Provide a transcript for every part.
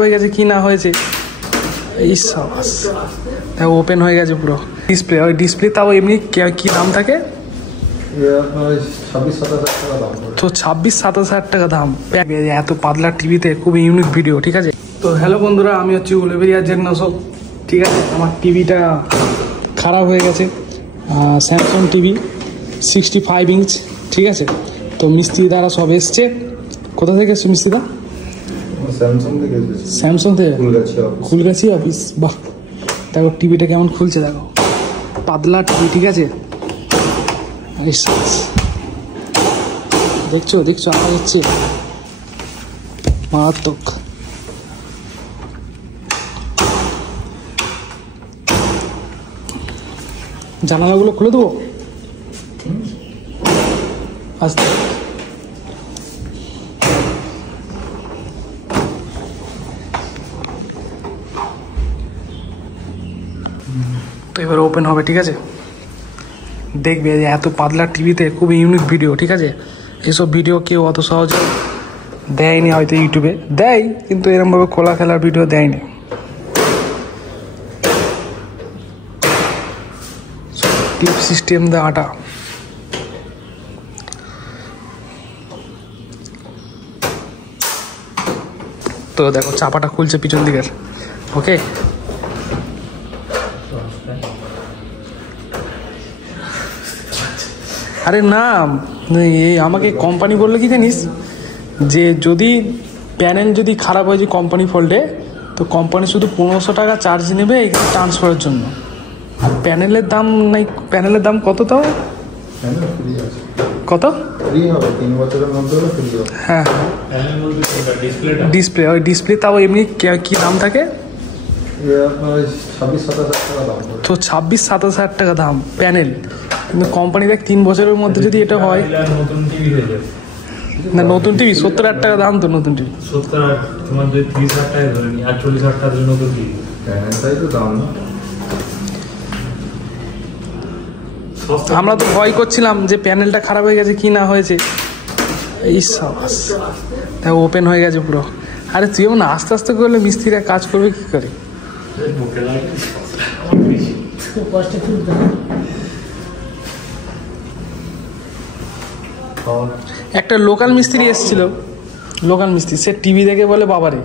হয়ে গেছে কি না হয়েছে এই সাবাস দেখো ওপেন হয়ে গেছে পুরো ডিসপ্লে। ওই ডিসপ্লে তাও এমনি কি দাম থাকে? তো 26-27 টাকা দাম। এত পাতলা টিভিতে খুব ইউনিক ভিডিও। ঠিক আছে, তো হ্যালো বন্ধুরা, আমি হচ্ছি উলেবেরিয়া জেন্নাসল। ঠিক আছে, আমার টিভিটা খারাপ হয়ে গেছে, স্যামসাং টিভি 65 ইঞ্চ। ঠিক আছে, তো মিস্ত্রি দ্বারা সব এসছে। কোথা থেকে এসছে মিস্ত্রিদা? স্যামসাং থেকে, ফুলগাছি অফিস। বাহ, দেখো টিভিটা কেমন খুলছে, দেখো পাতলা টিভি। ঠিক আছে, দেখছো দেখছো আওয়াজ হচ্ছে মারাত্মক। জানালাগুলো খুলে দেবো আস্তে। তো এবার ওপেন হবে। ঠিক আছে, দেখবে যে এত পাতলা টিভিতে খুব ইউনিক ভিডিও। ঠিক আছে, এসব ভিডিও কেউ অত সহজে দেয়নি, হয়তো ইউটিউবে দেয় কিন্তু এরকমভাবে খোলা খেলার ভিডিও দেয়নি। ক্লিপ সিস্টেম দা আটা। তো দেখো চাপাটা খুলছে পিছন দিকের। ওকে, আরে না, এই আমাকে কোম্পানি বললো কি জানিস, যে যদি প্যানেল যদি খারাপ হয়ে যায় কোম্পানি ফল্টে, তো কোম্পানি শুধু 1500 টাকা চার্জ নেবে এখানে ট্রান্সফারের জন্য। আর প্যানেলের দাম নাই। প্যানেলের দাম কত? তাও কত? হ্যাঁ, ডিসপ্লে। ওই ডিসপ্লে তাও এমনি কি দাম থাকে? তো 26-27 টাকা দাম প্যানেল। কিন্তু কোম্পানি দেখ 3 বছরের মধ্যে যদি এটা হয় না, নতুন টিভি 70,000 টাকা দাম। তো নতুন টিভি আমরা তো ভয় করছিলাম যে প্যানেলটা খারাপ হয়ে গেছে কি না হয়েছে এই সাবাস দেখো ওপেন হয়ে গেছে পুরো। আরে তুই না আস্তে আস্তে করলে মিস্ত্রিরা কাজ করবে কি করে? একটা লোকাল মিস্ত্রি এসেছিল, লোকাল মিস্ত্রি, সে টিভি দেখে বলে বাবারে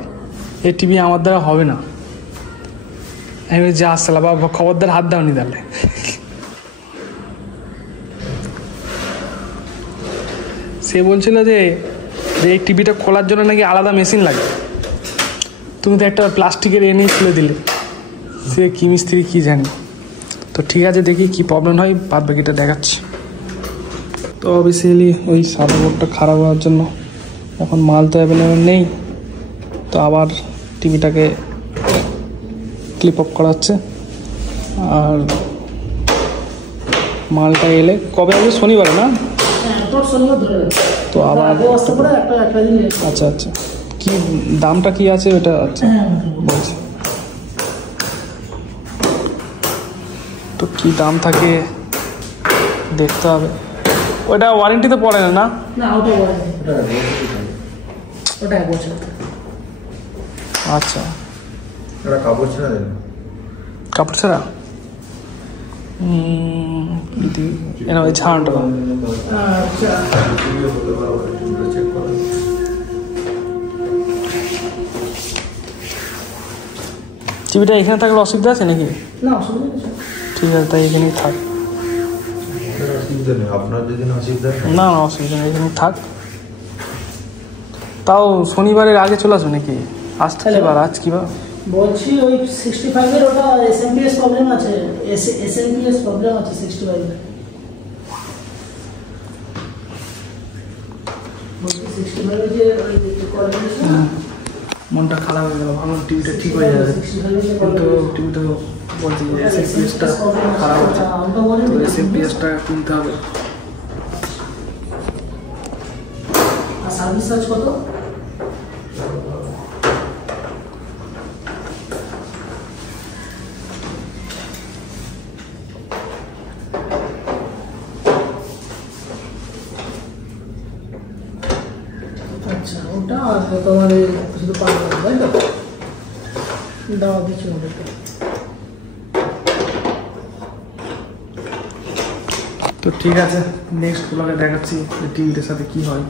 এই টিভি আমার দ্বারা হবে না। আমি যা আসলাম বাবা, খবরদার হাত দাওনি তাহলে। সে বলছিল যে এই টিভিটা খোলার জন্য নাকি আলাদা মেশিন লাগে। তুমি তো একটা প্লাস্টিকের এনে খুলে দিলে। সে কি মিস্ত্রি কি জানি। তো ঠিক আছে, দেখি কি প্রবলেম হয়, বাদ বাকিটা দেখাচ্ছি। তো অবভিয়াসলি ওই সাদা বোর্ডটা খারাপ হওয়ার জন্য এখন মাল তো অ্যাভেলেবেল নেই। তো আবার টিভিটাকে ক্লিপ অফ করা হচ্ছে। আর মালটা এলে কবে আসবে? শনিবারে না? তো আবার আচ্ছা আচ্ছা, কি দামটা কি আছে ওটা? আচ্ছা বলছি, তো কি দাম থাকে দেখতে হবে। ওটা ওয়ারেন্টিতে পড়ে না? আচ্ছা, কাপড় ছাড়া ওই ছাড়াটা টিভিটা এখানে থাকলে অসুবিধা আছে নাকি? ঠিক আছে, তাই এখানেই থাক। না না অসুবিধা নেই, এখানে থাক। তাও শনিবারের আগে চলে আসবে নাকি? আসতে বার আজ কি বার বলছি? ওই 65 এর ওটা এসএমপিএস প্রবলেম আছে। এসএমপিএস প্রবলেম আছে 65 এর। বলছি 65 এর যে মনটা খারাপ হয়ে গেল, ভাবলাম টিভিটা ঠিক হয়ে যাবে, কিন্তু টিভিটা বলছি এসএমপিএসটা খারাপ আছে, তো এসএমপিএসটা কিনতে হবে। আর সার্ভিস চার্জ কত? আচ্ছা, ওটা তোমার শুধু 5 তাই তো? দাও দিচ্ছি ওদেরকে। তো ঠিক আছে, নেক্সট ব্লগে দেখাচ্ছি যে টিভিটার সাথে কি হয়।